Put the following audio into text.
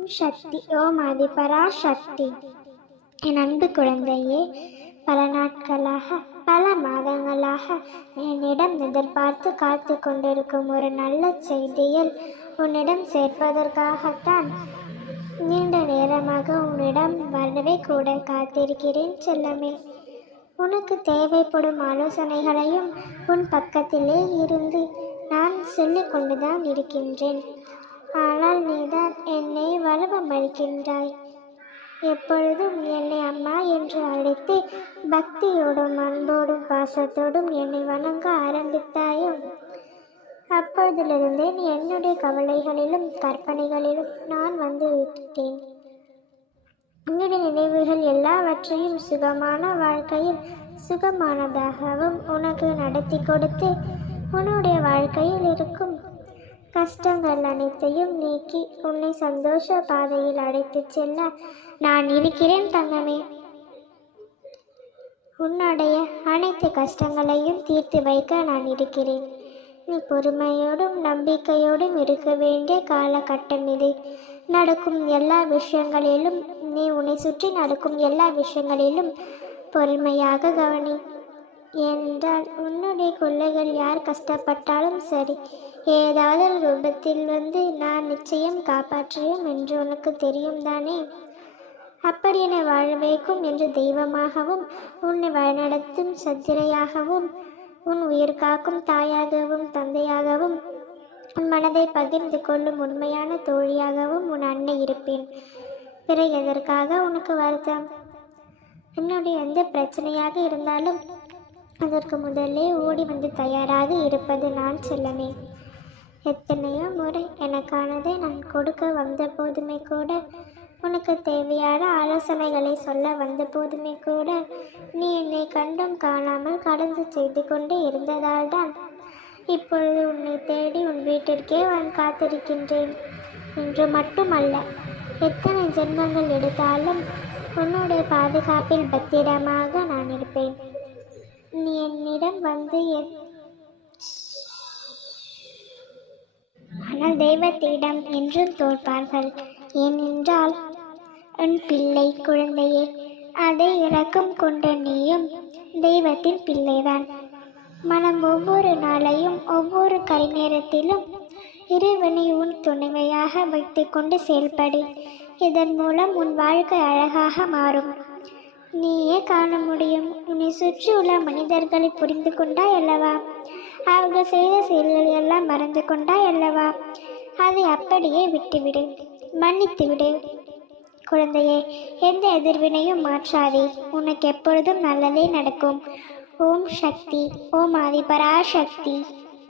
ஓம் சக்தி ஓம் ஆதி சக்தி. என் அன்பு குழந்தையே பல நாட்களாக பல மாதங்களாக என்னிடம் எதிர்பார்த்து காத்து கொண்டிருக்கும் ஒரு நல்ல செய்தியில் உன்னிடம் சேர்ப்பதற்காகத்தான் நீண்ட நேரமாக உன்னிடம் வரவே கூட காத்திருக்கிறேன் செல்லமே. உனக்கு தேவைப்படும் ஆலோசனைகளையும் உன் பக்கத்திலே இருந்து நான் சொல்லிக்கொண்டுதான் இருக்கின்றேன். ஆனால் நீதான் என் மறிக்கின்றாய் எப்பொழுதும் என்னை அம்மா என்று அழைத்து பக்தியோடும் அன்போடும் பாசத்தோடும் என்னை வணங்க ஆரம்பித்தாயோ அப்பொழுதிலிருந்தே நீ என்னுடைய கவலைகளிலும் கற்பனைகளிலும் நான் வந்து விட்டேன். உன்னுடைய நினைவுகள் எல்லாவற்றையும் சுகமான வாழ்க்கையில் சுகமானதாகவும் உனக்கு நடத்தி கொடுத்து உன்னுடைய வாழ்க்கையில் இருக்கும் கஷ்டங்கள் அனைத்தையும் நீக்கி உன்னை சந்தோஷ பாதையில் அழைத்துச் செல்ல நான் இருக்கிறேன் தங்கமே. உன்னுடைய அனைத்து கஷ்டங்களையும் தீர்த்து வைக்க நான் இருக்கிறேன். நீ பொறுமையோடும் நம்பிக்கையோடும் இருக்க வேண்டிய காலகட்டம் இது. நடக்கும் எல்லா விஷயங்களிலும் நீ உன்னை சுற்றி நடக்கும் எல்லா விஷயங்களிலும் பொறுமையாக கவனி. ஏனென்றால் உன்னுடைய கொள்ளைகள் யார் கஷ்டப்பட்டாலும் சரி ஏதாவது ரூபத்தில் வந்து நான் நிச்சயம் காப்பாற்றுவேன் என்று உனக்கு தெரியும் தானே? அப்படி என்னை வாழ வைக்கும் என்று தெய்வமாகவும் உன்னை வழிநடத்தும் சத்திரையாகவும் உன் உயிர் காக்கும் தாயாகவும் தந்தையாகவும் உன் மனதை பகிர்ந்து கொள்ளும் உண்மையான தோழியாகவும் உன் அன்னை இருப்பேன். பிறகு எதற்காக உனக்கு வருத்தம்? என்னுடைய எந்த பிரச்சனையாக இருந்தாலும் அதற்கு முதலே ஓடி வந்து தயாராக இருப்பது நான் செல்லமே எத்தனையோ முறை எனக்கானதை நான் கொடுக்க வந்த போதுமே கூட உனக்கு தேவையான ஆலோசனைகளை சொல்ல வந்த போதுமே கூட நீ என்னை கண்டும் காணாமல் கடந்து செய்து கொண்டே இருந்ததால் தான் இப்பொழுது உன்னை தேடி உன் வீட்டிற்கே நான் காத்திருக்கின்றேன். என்று மட்டுமல்ல எத்தனை ஜென்மங்கள் எடுத்தாலும் உன்னுடைய பாதுகாப்பில் பத்திரமாக நான் இருப்பேன். நீ என்னிடம் வந்து என் ஆனால் தெய்வத்திடம் என்றும் தோற்பார்கள். ஏனென்றால் உன் பிள்ளை குழந்தையே அதை இறக்கம் கொண்ட நீயும் தெய்வத்தின் பிள்ளைதான். மனம் ஒவ்வொரு நாளையும் ஒவ்வொரு கை நேரத்திலும் இறைவனை உன் துணைவையாக வைத்துக்கொண்டு செயல்படு. இதன் மூலம் உன் வாழ்க்கை அழகாக மாறும். நீயே காண முடியும். உன்னை சுற்றியுள்ள மனிதர்களை புரிந்து கொண்டாய் அல்லவா? அவர்கள் செய்த செயல்கள் எல்லாம் மறந்து கொண்டாய் அல்லவா? அதை அப்படியே விட்டுவிடு. மன்னித்து விடு குழந்தையே எந்த எதிர்வினையும் மாற்றாதே. உனக்கு எப்பொழுதும் நல்லதே நடக்கும். ஓம் சக்தி. ஓம் ஆதி பராசக்தி